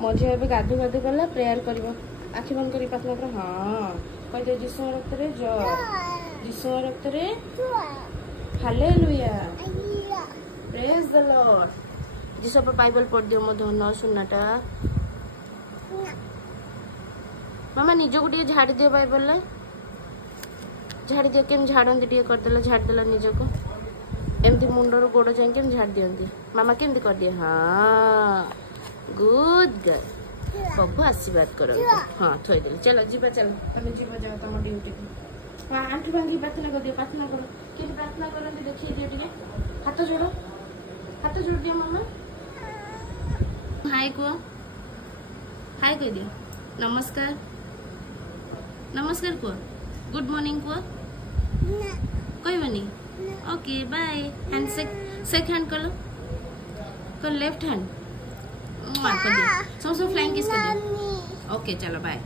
मझे ए गाधु गाधु गला प्रेयर कर आखि बंद कर प्रार्थना कर। हाँ कह दे जीशु रक्त रे जय जीशु रक्त रे हालेलुया प्रेज द लॉर्ड। जीशु पर बाइबल पढ़ दियो मो धन सुनाटा। मामा निज को टे झाड़ी दियो बाइबल ला झाड़ी दियो केम झाड़ती टे करदेला झाड़देला निज को एमती मुंडर गोड़ जाए केम झाड़ दियंती मामा केमती कर दिए। हाँ गुड गर्ल प्रभु आशीर्वाद करो। हाँ थोड़ी चलो जीवा चलो तुम जीवा जाओ तुम ड्यूटी को। हाँ आंठू भांगी प्रार्थना कर दियो प्रार्थना करो कि प्रार्थना करते देखिए दियो टे हाथ जोड़ दियो मामा। हाय को हाय कह दियो नमस्कार नमस्कार को गुड मॉर्निंग को कहबनी okay bye hand shake hand कर लेफ्ट हैंड कर दियो सब फ्लाइंग किस कर दियो ओके चलो बाय।